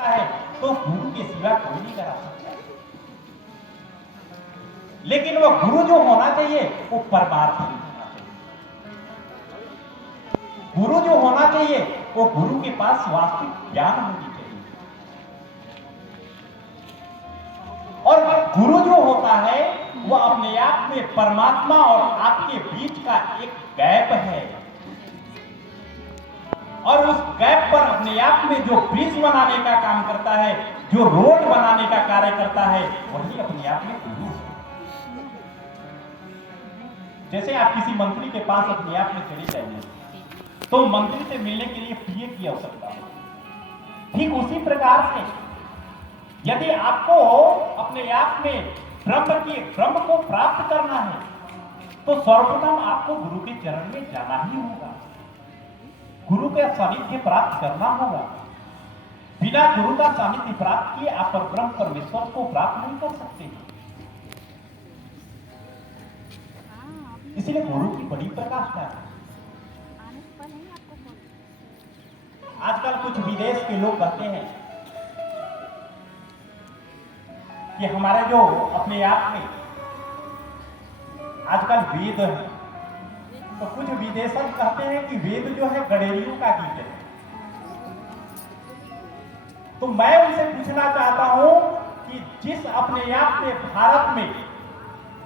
है तो गुरु के सिवा कोई नहीं करा सकता। लेकिन वो गुरु जो होना चाहिए वो परमार्थ होना चाहिए। गुरु जो होना चाहिए वो गुरु के पास वास्तविक ज्ञान होनी चाहिए। और गुरु जो होता है वो अपने आप में परमात्मा और आपके बीच का एक गैप है, और उस गैप पर अपने आप में जो ब्रिज बनाने का काम करता है, जो रोड बनाने का कार्य करता है, वही अपने आप में गुरु है। जैसे आप किसी मंत्री के पास अपने आप में चले जाइए तो मंत्री से मिलने के लिए पीए की आवश्यकता है। ठीक उसी प्रकार से यदि आपको अपने आप में ब्रह्म को प्राप्त करना है तो सर्वप्रथम आपको गुरु के चरण में जाना ही होगा, गुरु का सानिध्य प्राप्त करना होगा। बिना गुरु का सानिध्य प्राप्त किए आप ब्रह्म परमेश्वर को प्राप्त नहीं कर सकते। इसलिए गुरु की बड़ी प्रकाष्ठा है। आजकल कुछ विदेश के लोग कहते हैं कि हमारे जो अपने आप में आजकल वेद है, तो कुछ विदेशक कहते हैं कि वेद जो है गडेरियों का गीत है। तो मैं उनसे पूछना चाहता हूं कि जिस अपने आप में भारत में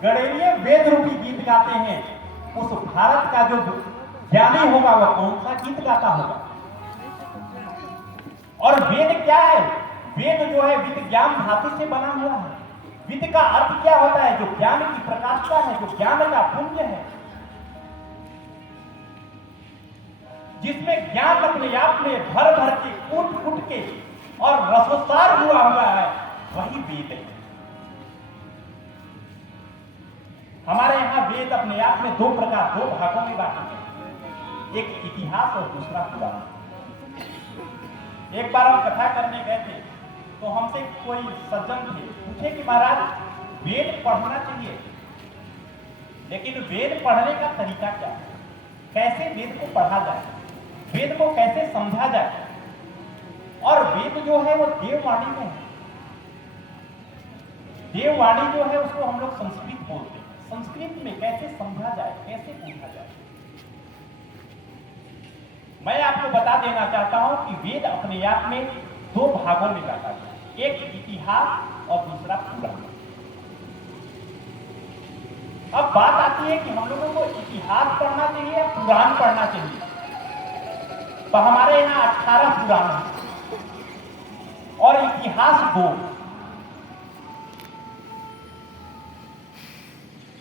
गडेरिये वेद रूपी गीत गाते हैं, उस भारत का जो ज्ञानी होगा वह कौन सा गीत गाता होगा? और वेद क्या है? वेद जो है विद ज्ञान धातु से बना हुआ है। विद का अर्थ क्या होता है? जो ज्ञान की प्रकाशता है, जो ज्ञान का पुंज है, जिसमें ज्ञान अपने आप में भर भर के कूट कूट के और रसोसार हुआ है, वही वेद है। हमारे यहां वेद अपने आप में दो भागों में बांटे हैं, एक इतिहास और दूसरा पुराण। एक बार हम कथा करने गए थे तो हमसे कोई सज्जन थे, पूछे कि महाराज वेद पढ़ना चाहिए, लेकिन वेद पढ़ने का तरीका क्या है? कैसे वेद को पढ़ा जाए, वेद को कैसे समझा जाए? और वेद जो है वो देववाणी में है। देववाणी जो है उसको हम लोग संस्कृत बोलते हैं। संस्कृत में कैसे समझा जाए, कैसे पूछा जाए? मैं आपको बता देना चाहता हूं कि वेद अपने आप में दो भागों में बांटा गया, एक इतिहास और दूसरा पुराण। अब बात आती है कि हम लोगों को इतिहास पढ़ना चाहिए या पुराण पढ़ना चाहिए। तो हमारे यहाँ 18 पुराण है और इतिहास 2।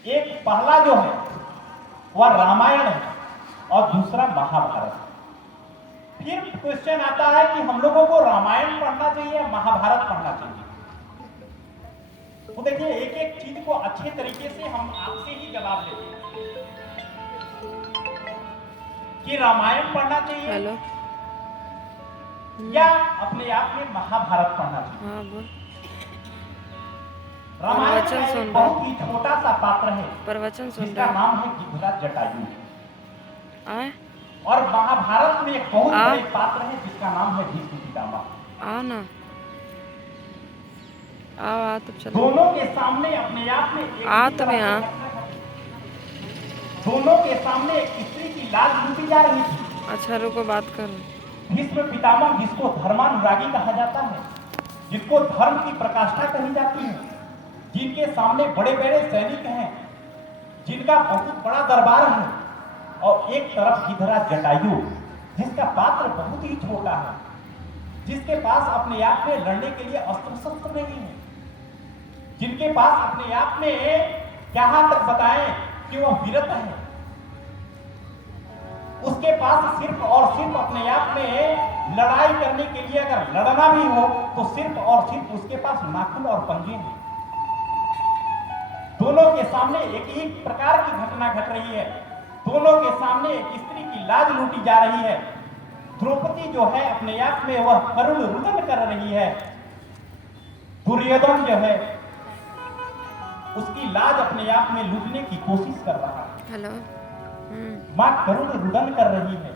एक पहला जो है वह रामायण है और दूसरा महाभारत। फिर क्वेश्चन आता है कि हम लोगों को रामायण पढ़ना चाहिए या महाभारत पढ़ना चाहिए। तो देखिए, एक एक चीज को अच्छे तरीके से हम आपसे ही जवाब देते हैं कि रामायण पढ़ना चाहिए या अपने आप में महाभारत पढ़ना चाहिए। रामायण में बहुत ही छोटा सा पात्र है जिसका नाम है गिद्धराज जटायु, और महाभारत में एक बहुत बड़े पात्र है जिसका नाम है भीष्म पितामह। दोनों के सामने अपने आप में दोनों के सामने एक स्त्री की लाज लूटी जा रही थी। अच्छा रुको, बात कर। भीष्म पितामह जिसको धर्मानुरागी कहा जाता है, जिसको धर्म की प्रकाष्ठा कही जाती है, जिनके सामने बड़े बड़े सैनिक हैं, जिनका बहुत बड़ा दरबार है, और एक तरफ गिद्धराज जटायु जिसका पात्र बहुत ही छोटा है, जिसके पास अपने आप में लड़ने के लिए अस्त्र शस्त्र नहीं है, जिनके पास अपने आप में यहां तक बताएं कि वह वीरत है, उसके पास सिर्फ और सिर्फ अपने आप में लड़ाई करने के लिए अगर लड़ना भी हो तो सिर्फ और सिर्फ उसके पास नाखून और पंजे हैं। दोनों के सामने एक ही प्रकार की घटना घट रही है, दोनों के सामने एक स्त्री की लाज लूटी जा रही है। द्रौपदी जो है अपने आप में वह करुण रुदन कर रही है, दुर्योधन जो है उसकी लाज अपने आप में लूटने की कोशिश कर रहा है। हेलो, मां करुण रुदन कर रही है,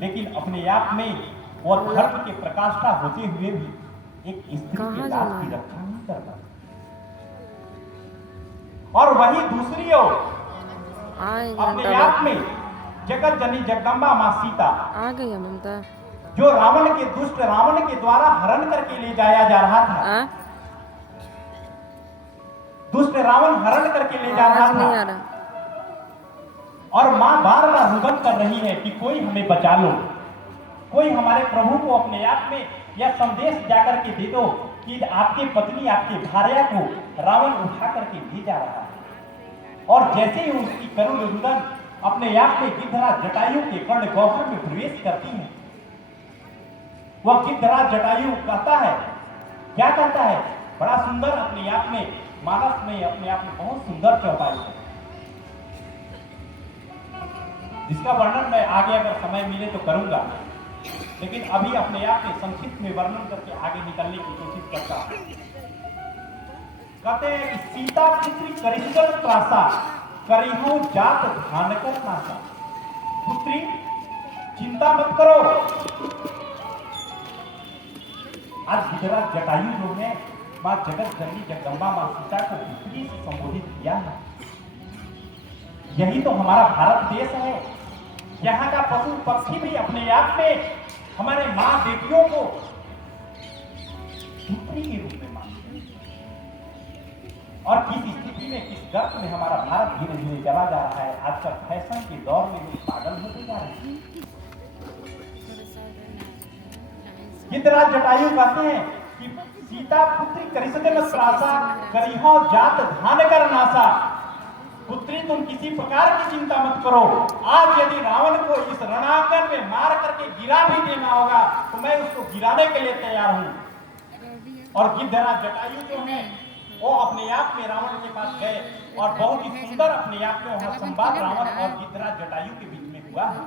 लेकिन अपने आप में वह धर्म के प्रकाष्ठा होते हुए भी एक स्त्री कहाँ के जाना लाश की है? रक्षा नहीं कर पाता। और वही दूसरी ओर अपने घंटा आप में जगत जननी जगदम्बा मां सीता, आ गई है ममता। जो दुष्ट रावण के द्वारा हरण करके ले जाया जा रहा था, आ? दुष्ट रावण हरण करके ले जा रहा आवाज नहीं आ था, रहा। और मां बार बार रुदन कर रही है कि कोई हमें बचा लो, कोई हमारे प्रभु को अपने आप में यह संदेश जाकर के दे दो कि आपके पत्नी, आपके भार्या को रावण उठा करके ले जा रहा है। और जैसे ही उसकी करुण रुदन अपने आप में गिद्धराज जटायु के कर्ण गह्वर में प्रवेश करती है, वह गिद्धराज जटायु कहता है, क्या कहता है, बड़ा सुंदर अपने आप में, मानस में अपने आप में बहुत सुंदर चौपाई है, जिसका वर्णन मैं आगे अगर समय मिले तो करूंगा, लेकिन अभी अपने आप में संक्षिप्त में वर्णन करके आगे निकलने की कोशिश करता हूं। कहते हैं कि सीता पुत्री करिश्कर त्रासा, करिहु जात धान कर नासा। पुत्री चिंता मत करो। आज गिद्धराज जटायु जो है, मां जगत जननी जगदम्बा मां सीता को पुत्री से संबोधित किया है। यही तो हमारा भारत देश है। यहाँ का पशु पक्षी भी अपने आप में हमारे मां बेटियों को पुत्री के रूप में मानते हैं। और किस स्थिति में, किस गर्त में हमारा भारत धीरे धीरे चला जा रहा है। आजकल फैशन के दौर में लोग पागल होते जा रहे हैं। गिद्धराज जटायु कहते हैं कि सीता पुत्री करिश्कर त्रासा, करिहु जात धान कर नासा। पुत्री तुम किसी प्रकार की चिंता मत करो। आज यदि रावण को इस रणांगन में मार करके गिरा भी देना होगा तो मैं उसको गिराने के लिए तैयार हूं। और गिद्धराज जटायु जो है वो अपने आप में रावण के पास गए और बहुत ही सुंदर अपने आप में वहां संवाद रावण और गिद्धराज जटायु के बीच में हुआ है।